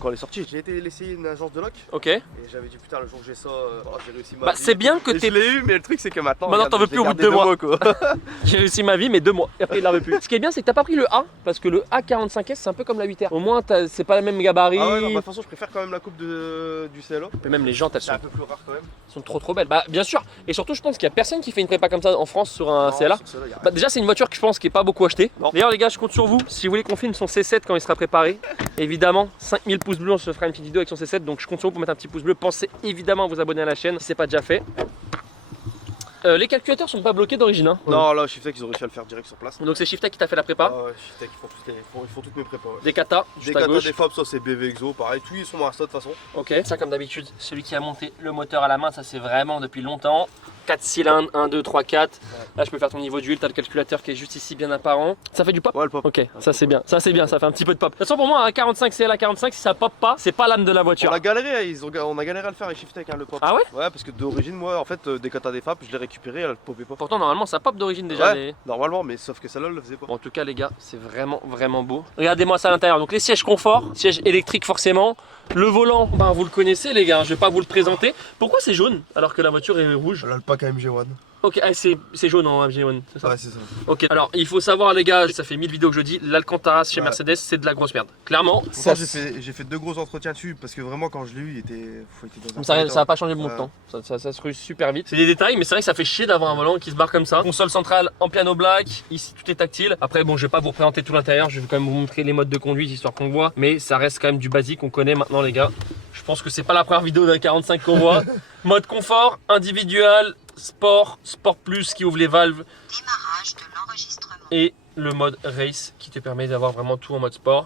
Quand elle est sortie, j'ai été l'essayer une agence de loc. Ok. Et j'avais dit putain, le jour que j'ai ça, j'ai réussi ma Bah vie. c'est bien que Et t'es... je l'ai eu, mais le truc c'est que maintenant. Maintenant, t'en veux plus au bout de 2 mois. Quoi. J'ai réussi ma vie, mais 2 mois. Et après, il la veut plus. Ce qui est bien, c'est que t'as pas pris le A, parce que le A45S, c'est un peu comme la 8R. Au moins, c'est pas la même gabarit. Ah ouais, non, bah, de toute façon, je préfère quand même la coupe du CLO. Et même les jantes, elles C'est un sont, peu plus rare quand même. sont trop belles. Bah bien sûr. Et surtout, je pense qu'il y a personne qui fait une prépa comme ça en France sur un Non, CLA. sur celle-là, y a rien. Bah déjà, c'est une voiture que je pense qui est pas beaucoup achetée. Non. D'ailleurs, les gars, je compte sur vous. Si vous voulez qu'on filme son C7 quand il sera préparé, évidemment, 5000 pouces bleus, on se fera une petite vidéo avec son C7. Donc je compte sur vous pour mettre un petit pouce bleu. Pensez évidemment à vous abonner à la chaîne si c'est pas déjà fait. Les calculateurs sont pas bloqués d'origine. Hein. Non, là, Shiftech, ils ont réussi à le faire direct sur place. Donc c'est Shiftech qui t'a fait la prépa. Ah ouais, Shiftech, ils font toutes mes prépas. Ouais. Des katas, Des juste à katas, gauche. des fabs, ça c'est BV Exo, pareil, tous ils sont à ça de toute façon. Ok, ça comme d'habitude, celui qui a monté le moteur à la main, ça c'est vraiment depuis longtemps. 4 cylindres, 1, 2, 3, 4. Là je peux faire ton niveau d'huile, t'as le calculateur qui est juste ici bien apparent. Ça fait du pop? Ouais, le pop. Ok, ça c'est bien, ça fait un petit peu de pop. De toute façon pour moi un 45 CLA 45, si ça pop pas, c'est pas l'âme de la voiture. On a galéré, on a galéré à le faire avec Shiftech, hein, le pop. Ah ouais? Ouais, parce que d'origine, moi, en fait, des katas des fabs, je l'ai récupéré, elle popait pas. Pourtant normalement ça pop d'origine déjà. Ouais, normalement, mais sauf que celle-là, elle le faisait pas. Bon, en tout cas les gars, c'est vraiment beau. Regardez-moi ça à l'intérieur. Donc les sièges confort, sièges électriques forcément. Le volant, ben vous le connaissez les gars, je vais pas vous le présenter. Pourquoi c'est jaune alors que la voiture est rouge? Là, le pack AMG1. Ok, ah, c'est jaune en MG1, c'est ça? Ouais, c'est ça. Ok, alors il faut savoir les gars, ça fait 1000 vidéos que je dis, l'Alcantara chez Mercedes c'est de la grosse merde. Clairement, Pourtant, j'ai fait 2 gros entretiens dessus parce que vraiment, quand je l'ai eu, il était dans un ça état. va pas changer beaucoup de temps, ça se ruse super vite. C'est des détails, mais c'est vrai que ça fait chier d'avoir un volant qui se barre comme ça. Console centrale en piano black, ici tout est tactile. Après bon, je vais pas vous représenter tout l'intérieur, je vais quand même vous montrer les modes de conduite histoire qu'on voit, mais ça reste quand même du basique, on connaît maintenant les gars. Je pense que c'est pas la première vidéo d'un 45 qu'on voit. Mode confort, individuel, sport, sport plus qui ouvre les valves. Démarrage de l'enregistrement. Et le mode race qui te permet d'avoir vraiment tout en mode sport.